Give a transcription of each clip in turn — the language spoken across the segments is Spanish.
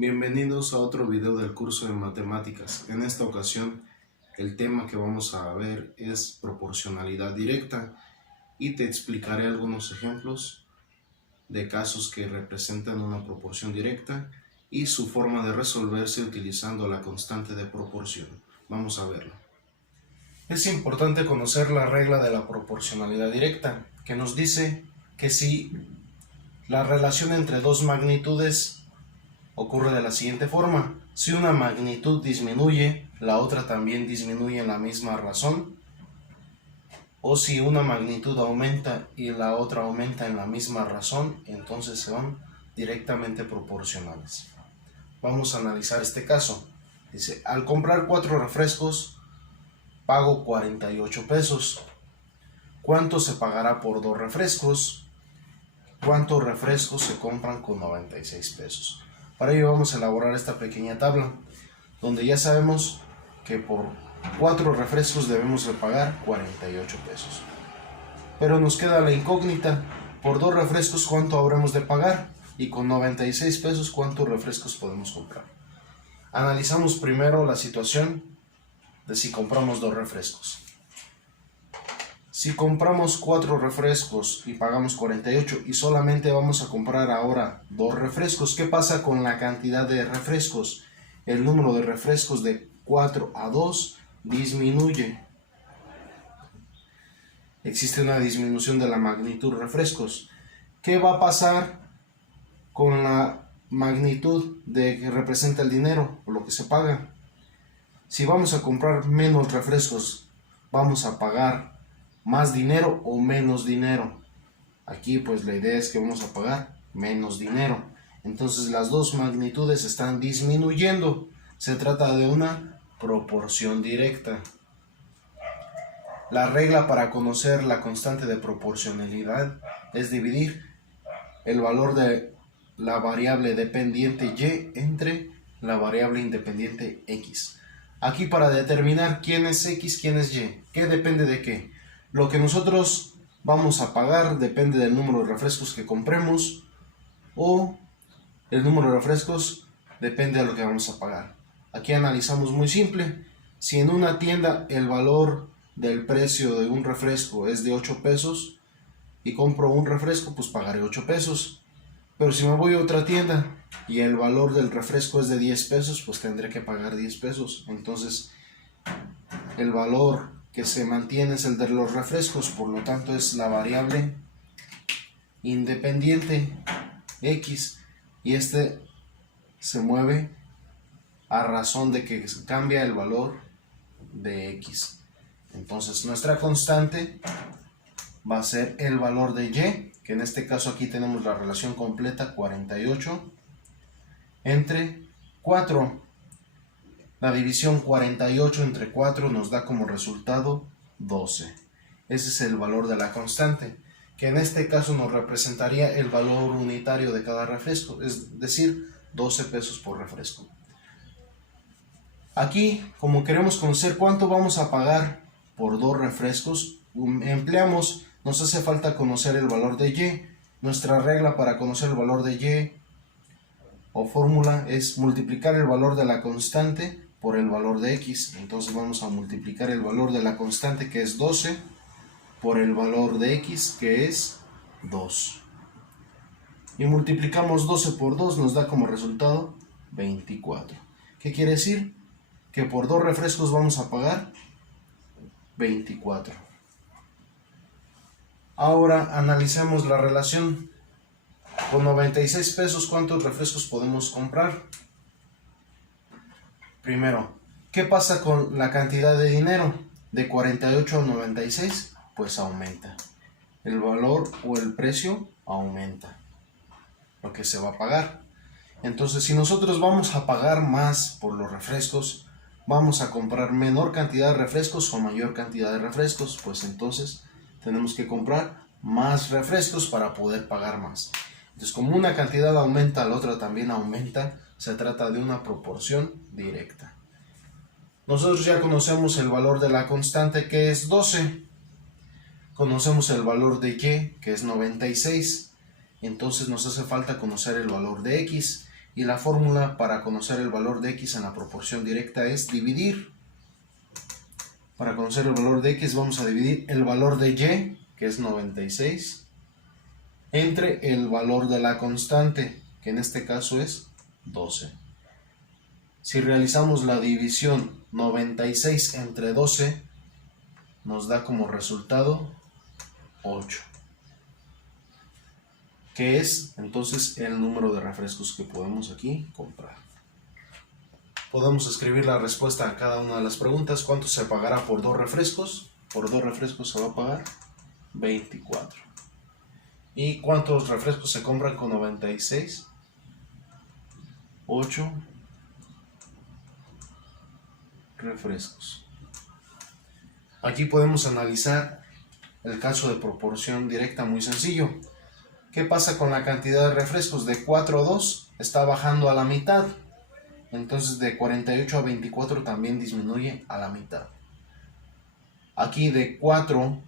Bienvenidos a otro video del curso de matemáticas. En esta ocasión el tema que vamos a ver es proporcionalidad directa y te explicaré algunos ejemplos de casos que representan una proporción directa y su forma de resolverse utilizando la constante de proporción. Vamos a verlo. Es importante conocer la regla de la proporcionalidad directa, que nos dice que si la relación entre dos magnitudes ocurre de la siguiente forma: si una magnitud disminuye, la otra también disminuye en la misma razón, o si una magnitud aumenta y la otra aumenta en la misma razón, entonces son directamente proporcionales. Vamos a analizar este caso. Dice, al comprar 4 refrescos, pago 48 pesos. ¿Cuánto se pagará por 2 refrescos? ¿Cuántos refrescos se compran con 96 pesos? Para ello vamos a elaborar esta pequeña tabla, donde ya sabemos que por 4 refrescos debemos de pagar 48 pesos. Pero nos queda la incógnita: por 2 refrescos ¿cuánto habremos de pagar? Y con 96 pesos ¿cuántos refrescos podemos comprar? Analizamos primero la situación de si compramos 2 refrescos. Si compramos 4 refrescos y pagamos 48 y solamente vamos a comprar ahora 2 refrescos, ¿qué pasa con la cantidad de refrescos? El número de refrescos de 4 a 2 disminuye. Existe una disminución de la magnitud de refrescos. ¿Qué va a pasar con la magnitud de que representa el dinero o lo que se paga? Si vamos a comprar menos refrescos, ¿vamos a pagar más dinero o menos dinero? Aquí pues la idea es que vamos a pagar menos dinero. Entonces las dos magnitudes están disminuyendo. Se trata de una proporción directa. La regla para conocer la constante de proporcionalidad es dividir el valor de la variable dependiente y entre la variable independiente x. Aquí para determinar quién es x, quién es y, ¿qué depende de qué? Lo que nosotros vamos a pagar depende del número de refrescos que compremos, o el número de refrescos depende de lo que vamos a pagar. Aquí analizamos muy simple. Si en una tienda el valor del precio de un refresco es de 8 pesos y compro un refresco, pues pagaré 8 pesos. Pero si me voy a otra tienda y el valor del refresco es de 10 pesos, pues tendré que pagar 10 pesos. Entonces el valor que se mantiene es el de los refrescos, por lo tanto es la variable independiente x, y este se mueve a razón de que cambia el valor de x. Entonces nuestra constante va a ser el valor de y, que en este caso aquí tenemos la relación completa, 48 entre 4. La división 48 entre 4 nos da como resultado 12. Ese es el valor de la constante, que en este caso nos representaría el valor unitario de cada refresco, es decir, 12 pesos por refresco. Aquí, como queremos conocer cuánto vamos a pagar por 2 refrescos, nos hace falta conocer el valor de y. Nuestra regla para conocer el valor de y o fórmula es multiplicar el valor de la constante por el valor de x. Entonces vamos a multiplicar el valor de la constante, que es 12, por el valor de x, que es 2. Y multiplicamos 12 por 2, nos da como resultado 24. ¿Qué quiere decir? Que por 2 refrescos vamos a pagar 24. Ahora analicemos la relación. Con 96 pesos, ¿cuántos refrescos podemos comprar? Primero, ¿qué pasa con la cantidad de dinero? De 48 a 96, pues aumenta. El valor o el precio aumenta, lo que se va a pagar. Entonces, si nosotros vamos a pagar más por los refrescos, ¿vamos a comprar menor cantidad de refrescos o mayor cantidad de refrescos? Pues entonces tenemos que comprar más refrescos para poder pagar más. Entonces, como una cantidad aumenta, la otra también aumenta. Se trata de una proporción directa. Nosotros ya conocemos el valor de la constante, que es 12. Conocemos el valor de y, que es 96. Entonces nos hace falta conocer el valor de x. Y la fórmula para conocer el valor de x en la proporción directa es dividir. Para conocer el valor de x vamos a dividir el valor de y, que es 96, entre el valor de la constante, que en este caso es 12. Si realizamos la división 96 entre 12, nos da como resultado 8, que es entonces el número de refrescos que podemos aquí comprar. Podemos escribir la respuesta a cada una de las preguntas. ¿Cuánto se pagará por 2 refrescos? Por 2 refrescos se va a pagar 24. ¿Y cuántos refrescos se compran con 96? 8 refrescos. Aquí podemos analizar el caso de proporción directa muy sencillo. ¿Qué pasa con la cantidad de refrescos? De 4 a 2 está bajando a la mitad. Entonces de 48 a 24 también disminuye a la mitad. Aquí de 4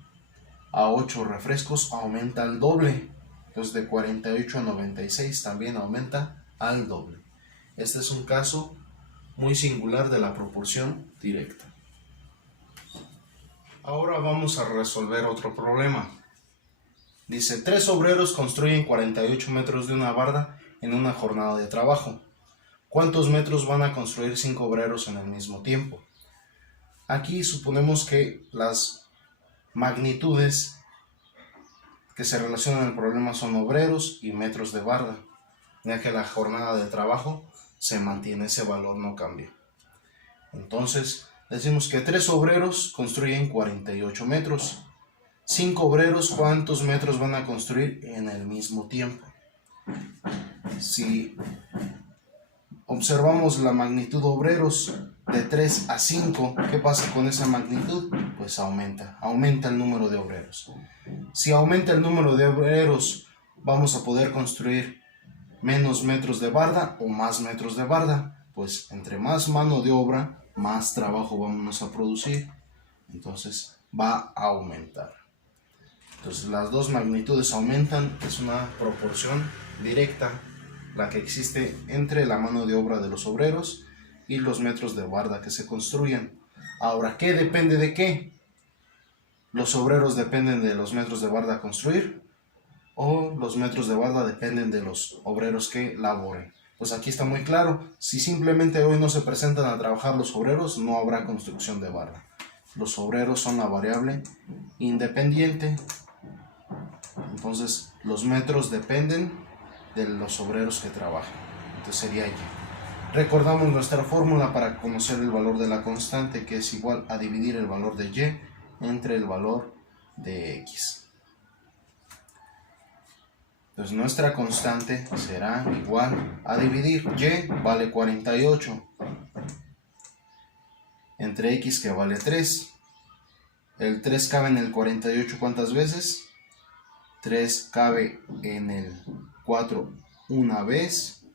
a 8 refrescos aumenta al doble. Entonces de 48 a 96 también aumenta al doble. Este es un caso muy singular de la proporción directa. Ahora vamos a resolver otro problema. Dice, 3 obreros construyen 48 metros de una barda en una jornada de trabajo. ¿Cuántos metros van a construir 5 obreros en el mismo tiempo? Aquí suponemos que las magnitudes que se relacionan al problema son obreros y metros de barda, ya que la jornada de trabajo se mantiene, ese valor no cambia. Entonces, decimos que 3 obreros construyen 48 metros. 5 obreros, ¿cuántos metros van a construir en el mismo tiempo? Si observamos la magnitud de obreros de 3 a 5, ¿qué pasa con esa magnitud? Pues aumenta el número de obreros. Si aumenta el número de obreros, vamos a poder construir menos metros de barda o más metros de barda. Pues entre más mano de obra, más trabajo vamos a producir. Entonces va a aumentar. Entonces las dos magnitudes aumentan, es una proporción directa la que existe entre la mano de obra de los obreros y los metros de barda que se construyen. Ahora, ¿qué depende de qué? ¿Los obreros dependen de los metros de barda a construir? ¿O los metros de barda dependen de los obreros que laboren? Pues aquí está muy claro, si simplemente hoy no se presentan a trabajar los obreros, no habrá construcción de barda. Los obreros son la variable independiente, entonces los metros dependen de los obreros que trabajan. Entonces sería Y. Recordamos nuestra fórmula para conocer el valor de la constante, que es igual a dividir el valor de Y entre el valor de X. Entonces nuestra constante será igual a dividir Y, vale 48, entre X, que vale 3. El 3 cabe en el 48, ¿cuántas veces? 3 cabe en el 4 una vez,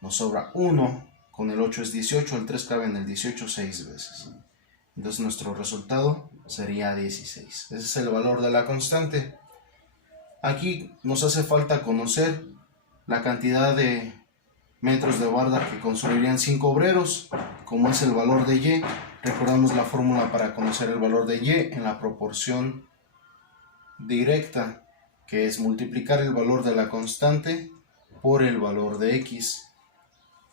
nos sobra 1, con el 8 es 18, el 3 cabe en el 18 6 veces. Entonces nuestro resultado sería 16. Ese es el valor de la constante. Aquí nos hace falta conocer la cantidad de metros de barda que construirían 5 obreros, como es el valor de Y. Recordamos la fórmula para conocer el valor de Y en la proporción directa, que es multiplicar el valor de la constante por el valor de X.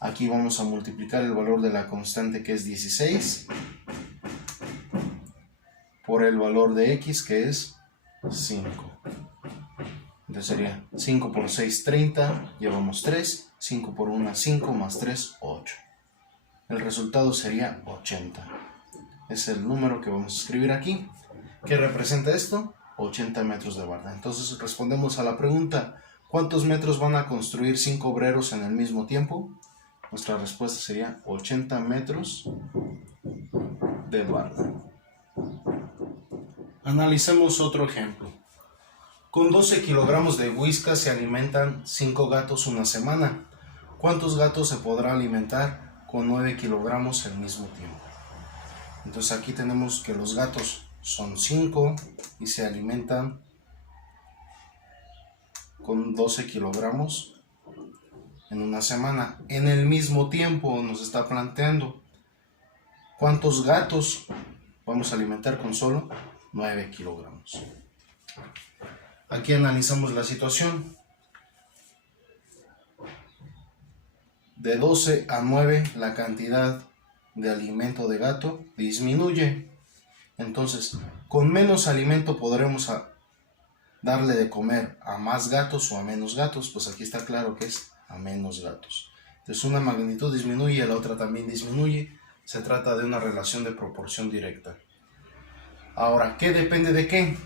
Aquí vamos a multiplicar el valor de la constante, que es 16, por el valor de X, que es 5. Entonces sería 5 por 6, 30, llevamos 3, 5 por 1, 5, más 3, 8. El resultado sería 80. Es el número que vamos a escribir aquí. ¿Qué representa esto? 80 metros de barda. Entonces respondemos a la pregunta, ¿cuántos metros van a construir 5 obreros en el mismo tiempo? Nuestra respuesta sería 80 metros de barda. Analicemos otro ejemplo. Con 12 kilogramos de whiskas se alimentan 5 gatos una semana. ¿Cuántos gatos se podrá alimentar con 9 kilogramos al mismo tiempo? Entonces aquí tenemos que los gatos son 5 y se alimentan con 12 kilogramos en una semana. En el mismo tiempo nos está planteando cuántos gatos vamos a alimentar con solo 9 kilogramos. Aquí analizamos la situación. De 12 a 9 la cantidad de alimento de gato disminuye. Entonces, con menos alimento podremos darle de comer a más gatos o a menos gatos. Pues aquí está claro que es a menos gatos. Entonces una magnitud disminuye y la otra también disminuye. Se trata de una relación de proporción directa. Ahora, ¿qué depende de qué?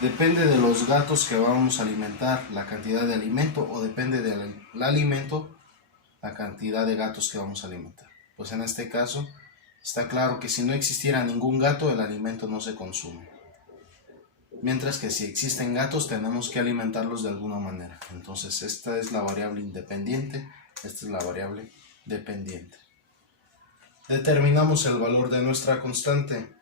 Depende de los gatos que vamos a alimentar, la cantidad de alimento, o depende del alimento, la cantidad de gatos que vamos a alimentar. Pues en este caso está claro que si no existiera ningún gato, el alimento no se consume. Mientras que si existen gatos, tenemos que alimentarlos de alguna manera. Entonces esta es la variable independiente, esta es la variable dependiente. Determinamos el valor de nuestra constante.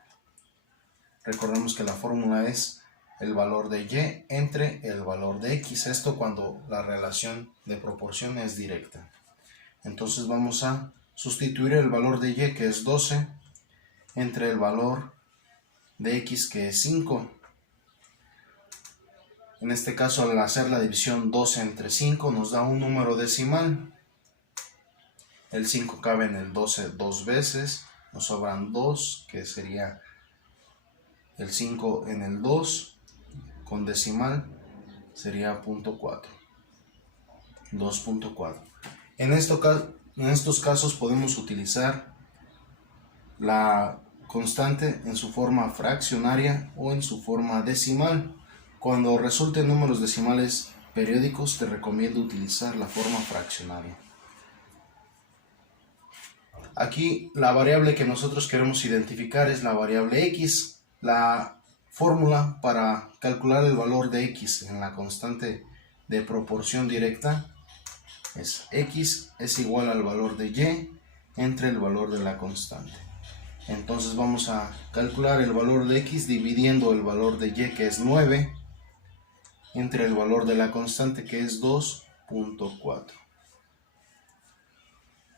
Recordemos que la fórmula es el valor de y entre el valor de x. Esto cuando la relación de proporción es directa. Entonces vamos a sustituir el valor de y, que es 12, entre el valor de x, que es 5. En este caso, al hacer la división 12 entre 5 nos da un número decimal. El 5 cabe en el 12 dos veces, nos sobran 2, que sería el 5 en el 2, con decimal sería 0.4, 2.4. En estos casos podemos utilizar la constante en su forma fraccionaria o en su forma decimal. Cuando resulten números decimales periódicos, te recomiendo utilizar la forma fraccionaria. Aquí la variable que nosotros queremos identificar es la variable x. La fórmula para calcular el valor de x en la constante de proporción directa es x es igual al valor de y entre el valor de la constante. Entonces vamos a calcular el valor de x dividiendo el valor de y, que es 9, entre el valor de la constante, que es 2.4.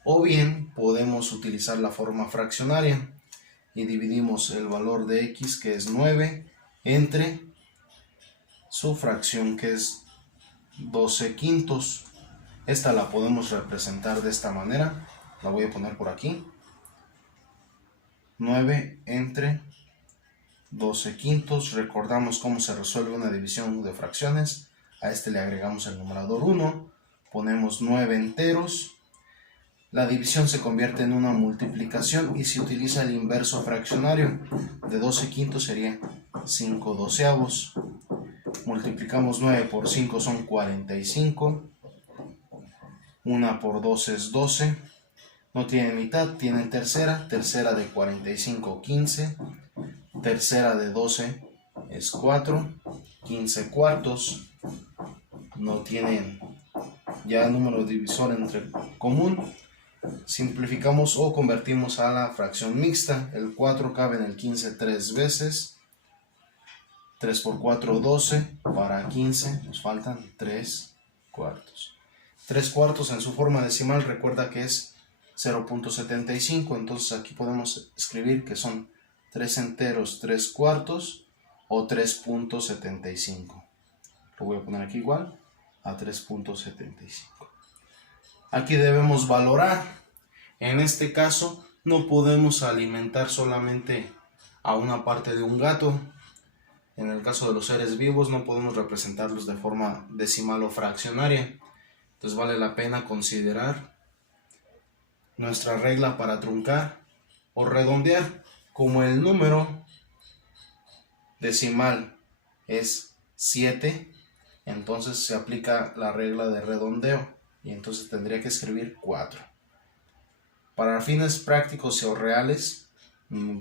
O bien podemos utilizar la forma fraccionaria y dividimos el valor de x, que es 9, entre su fracción, que es 12 quintos. Esta la podemos representar de esta manera. La voy a poner por aquí. 9 entre 12 quintos. Recordamos cómo se resuelve una división de fracciones. A este le agregamos el numerador 1. Ponemos 9 enteros. La división se convierte en una multiplicación y se utiliza el inverso fraccionario. De 12 quintos sería 5 doceavos. Multiplicamos 9 por 5 son 45. 1 por 2 es 12. No tiene mitad, tiene tercera. Tercera de 45, 15. Tercera de 12 es 4. 15 cuartos. No tienen ya número divisor entre común. Simplificamos o convertimos a la fracción mixta. El 4 cabe en el 15 3 veces. 3 por 4, 12. Para 15 nos faltan 3 cuartos. 3 cuartos en su forma decimal, recuerda que es 0.75. Entonces aquí podemos escribir que son 3 enteros 3 cuartos o 3.75. Lo voy a poner aquí igual a 3.75. Aquí debemos valorar. En este caso no podemos alimentar solamente a una parte de un gato. En el caso de los seres vivos no podemos representarlos de forma decimal o fraccionaria. Entonces vale la pena considerar nuestra regla para truncar o redondear. Como el número decimal es 7, entonces se aplica la regla de redondeo y entonces tendría que escribir 4. Para fines prácticos o reales,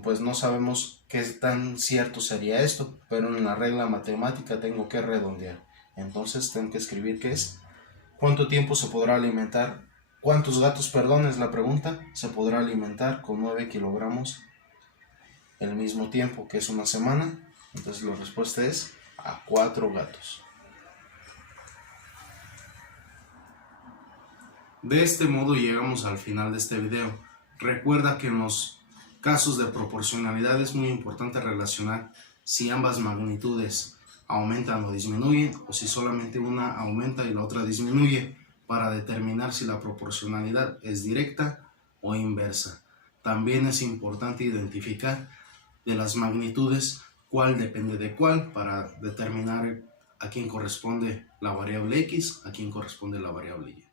pues no sabemos qué tan cierto sería esto, pero en la regla matemática tengo que redondear. Entonces tengo que escribir que es ¿cuánto tiempo se podrá alimentar? ¿Cuántos gatos, perdón, es la pregunta? Se podrá alimentar con 9 kilogramos el mismo tiempo, que es una semana. Entonces la respuesta es a 4 gatos. De este modo llegamos al final de este video. Recuerda que en los casos de proporcionalidad es muy importante relacionar si ambas magnitudes aumentan o disminuyen, o si solamente una aumenta y la otra disminuye, para determinar si la proporcionalidad es directa o inversa. También es importante identificar de las magnitudes cuál depende de cuál, para determinar a quién corresponde la variable x, a quién corresponde la variable y.